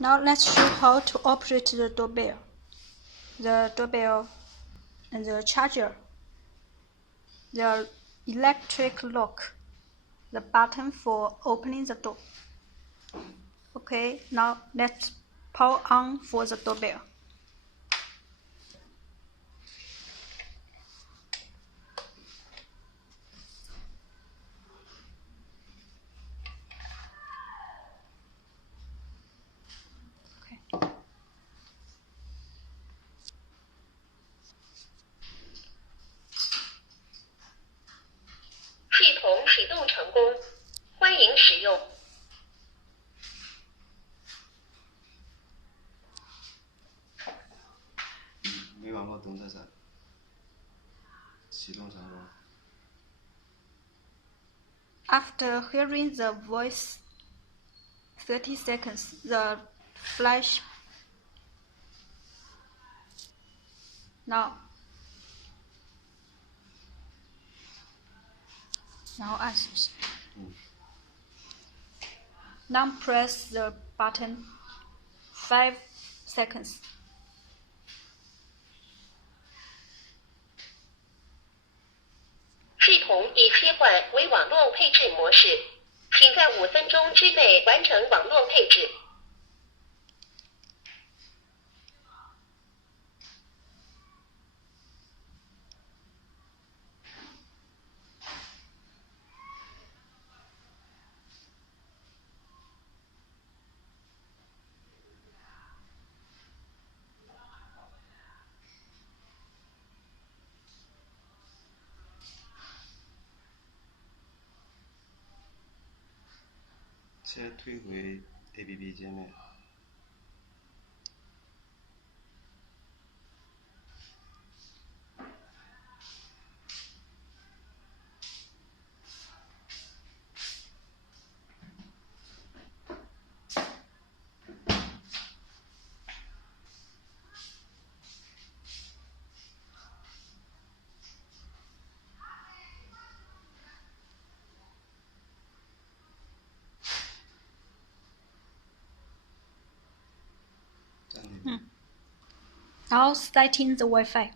Now let's show how to operate the doorbell. The doorbell and the charger, the electric lock, the button for opening the door. Okay, now let's power on for the doorbell. Okay. 系统启动成功，欢迎使用。没网络等待闪，启动成功。 After hearing the voice 30 seconds, the flash now answers. Now press the button 5 seconds. 系统已切换为网络配置模式，请在5分钟之内完成网络配置。 先退回 APP 界面。Now setting the Wi-Fi.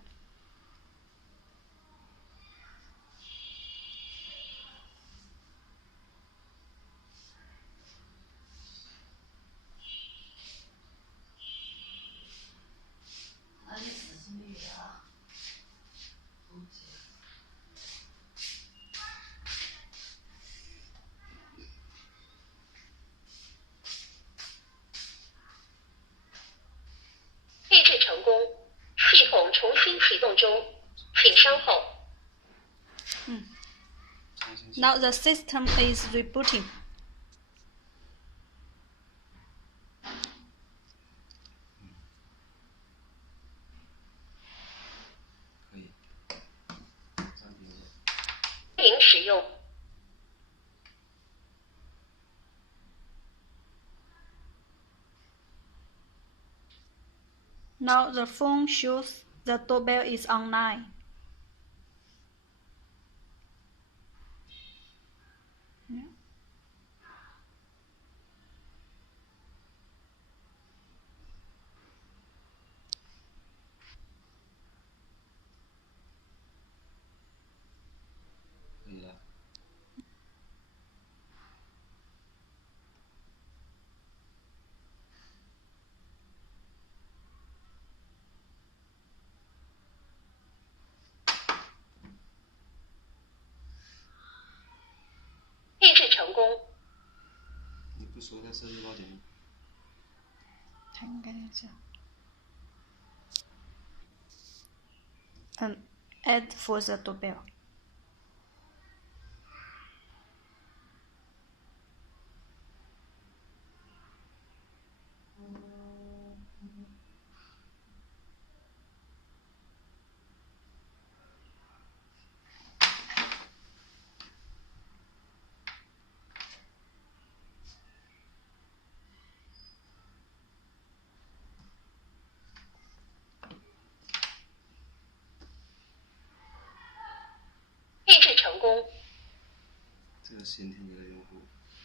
Now the system is rebooting. Now the phone shows the doorbell is online. Add for the doorbell.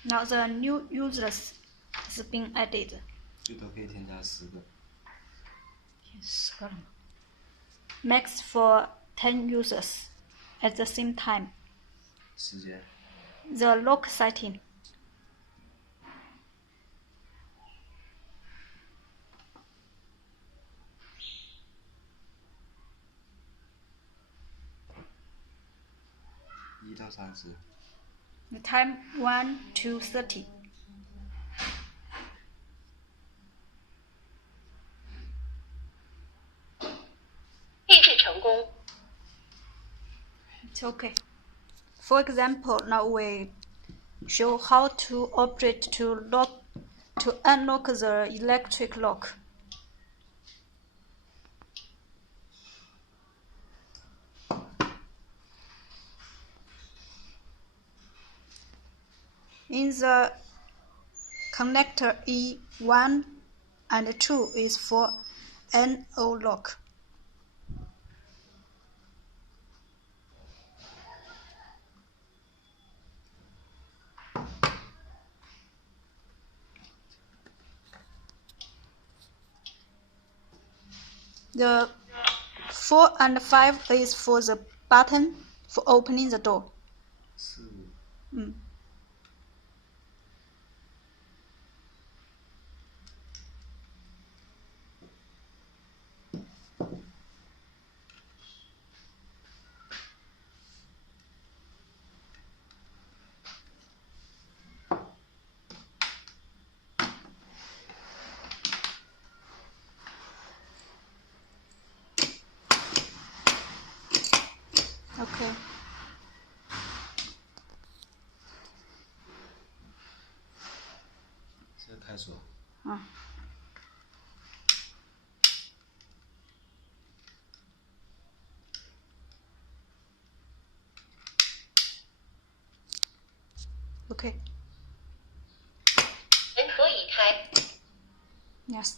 Now the new users has been added. 最多可以添加10个。10个了吗 ？Max for 10 users at the same time. 时间 The lock setting.1到30。The time 1 to 30. 配置成功。 It's okay. For example, now we show how to operate to unlock the electric lock. In the connector E1 and 2 is for NO lock. The 4 and 5 is for the button for opening the door. 4。Okay. 这个开锁。Okay. 门可以开。 Yes.